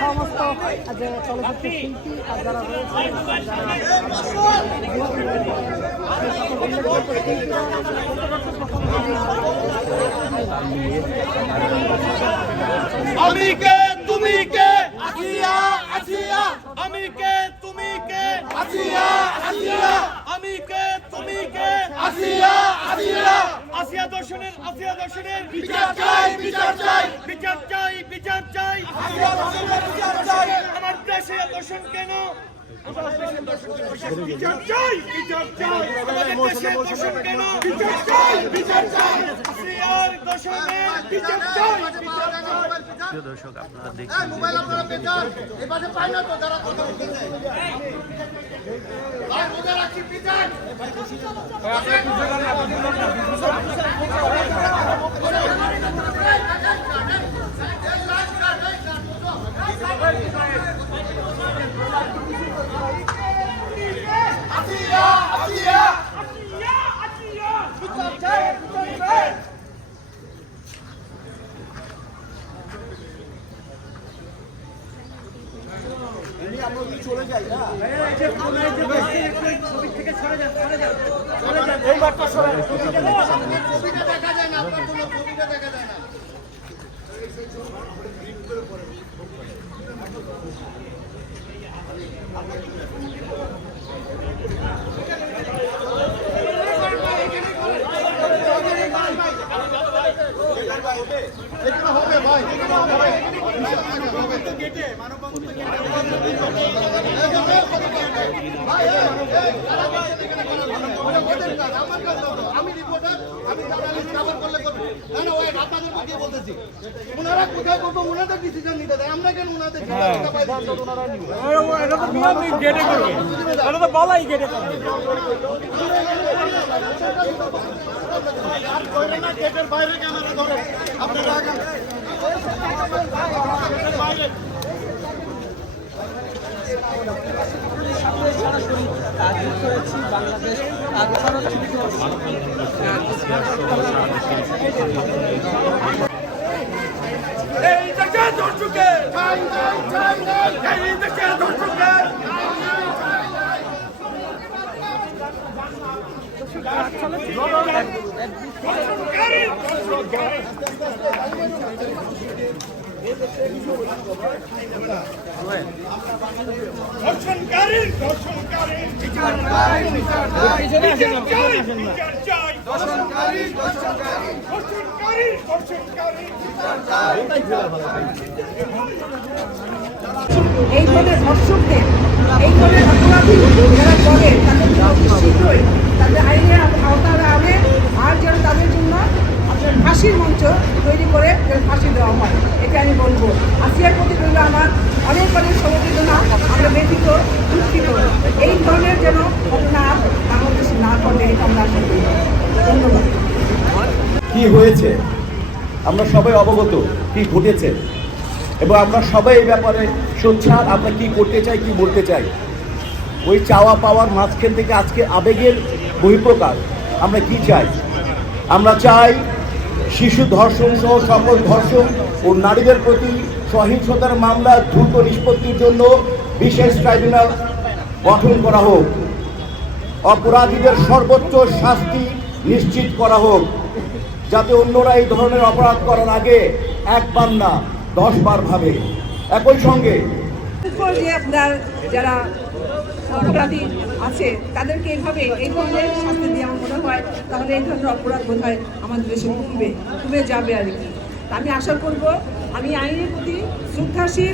সমস্ত যে চলচ্চিত্র শিল্পী আর যারা রয়েছে আমি কে তুমি কে আসিয়া আসিয়া আমি কে তুমি কে আসিয়া আসিয়া আমি কে তুমি কে আসিয়া আসিয়া আসিয়া দর্শনের বিচার চাই বিচার চাই বিচার চাই বিচার চাই আসিয়া দর্শনের বিচার চাই আমার দেশে দর্শন কেন বিচার চাই বিচার চাই আমাদের দেশে দর্শন কেন বিচার চাই বিচার চাই আসিয়ার দর্শনের বিচার চাই বিচার চাই। প্রিয় দর্শক, আপনারা দেখছেন মোবাইল আপনারা বেকার এই পাশে পাই না তো যারা কথা বলতেছে আর ওদের রাখি বিচার আসিয়া আসিয়া আসিয়া আসিয়া বিচার চাই বিচার চাই। চলে যাই না ছবি থেকে সরে যান এই বারটা সরে ছবিটা দেখা যায় না আপনার কোনো ছবিটা দেখা যায় না হবে ভাই আমি রিপোর্টার আমি জার্নালিস্ট কভার করলে করবো না না ওই আপনাদের বুঝিয়ে বলতেছি ওনারা কোথায় করবো ওনাদের ডিসিশন নিতে দেয় আমরা কেন ওনাদের এটা তো নিয়ম গেটে করবে এটা তো বলাই গেটে করবে গেটের বাইরে ক্যামেরা ধরে আপনারা বাইরে সরাসরি যুক্ত হয়েছি বাংলাদেশ এই দেশে দর্শকে এই দেশে দর্শকে দর্শনকারী বিচার চাই দর্শনকারী এই ধরনের ধর্ষকদের এই ধরনের অপরাধী যারা করে তাদের শীঘ্রই তাদের আইনের আওতায় আনে আর যেন তাদের জন্য আপনার ফাঁসির মঞ্চ তৈরি করে যেন ফাঁসি দেওয়া হয় এটা আমি বলবো। আসিয়ার প্রতি রইল আমার অনেক অনেক সমবেদনা, আমরা ব্যথিত দুঃখিত। এই ধরনের যেন ঘটনা বাংলাদেশে না ঘটে এটা আমরা আশা করি। ধন্যবাদ। কি হয়েছে আমরা সবাই অবগত, কি ঘটেছে, এবং আমরা সবাই এই ব্যাপারে সোচ্চার। আমরা কি করতে চাই, কি বলতে চাই, ওই চাওয়া পাওয়ার মাঝখান থেকে আজকে আবেগের বহিঃপ্রকাশ। আমরা কি চাই? আমরা চাই শিশু ধর্ষণ সহ সকল ধর্ষণ ও নারীদের প্রতি সহিংসতার মামলা দ্রুত নিষ্পত্তির জন্য বিশেষ ট্রাইব্যুনাল গঠন করা হোক। অপরাধীদের সর্বোচ্চ শাস্তি নিশ্চিত করা হোক, যাতে অন্যরা এই ধরনের অপরাধ করার আগে একবার না 10 বার ভাবে। একই সঙ্গে যে আপনার যারা অপরাধী আছে তাদেরকে এইভাবে এই ধরনের শাস্তি দিয়ে আমার মনে হয় তাহলে এই ধরনের অপরাধ বোধ হয় আমাদের দেশে কমবে যাবে আর কি। আমি আশা করব, আমি আইনের প্রতি শ্রদ্ধাশীল।